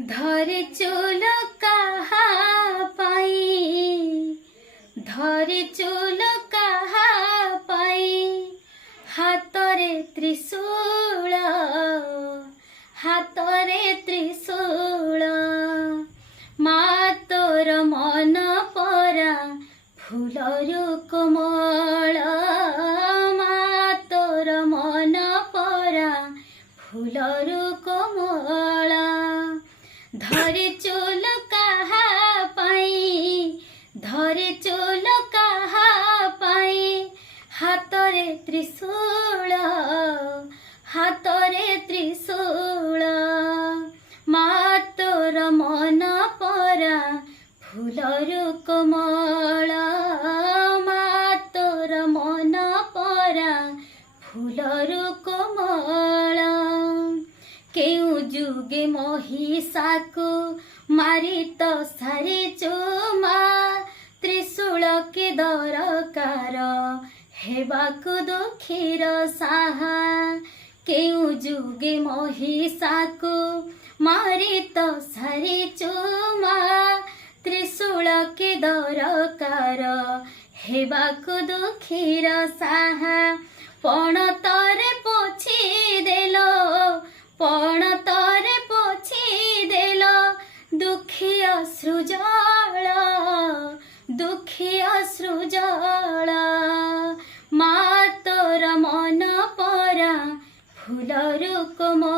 धरे चूल कहा पाई, धरे चूल कहा पाई, हातरे त्रिशूल, हातरे त्रिशूल। माँ तोर मन परा फूलरु कोमल, माँ तोर मन परा फूलरु कोमल। धरे चूल कहा पाई, धरे चूल कहा पाई, हातरे त्रिशूल, हातरे त्रिशूल। माँ तोर मन परा फूलरु कोमल, माँ तोर मन परा फूलरु कोमल। केउ जुगे महिषाकु मारी तो सारी चुमा, त्रिशूल के दरकार हेबाकु दुखीर साहा। केउ जुगे महिषाकु मारी तो सारी चुमा, त्रिशूल के दरकार हेबाकु दुखीर साहा। पण तरे पोछि देलो, पण तरे पोछि देलो, दुखी अश्रुजल, दुखी अश्रुजल। माँ तोर मन परा फूलरु कोमल।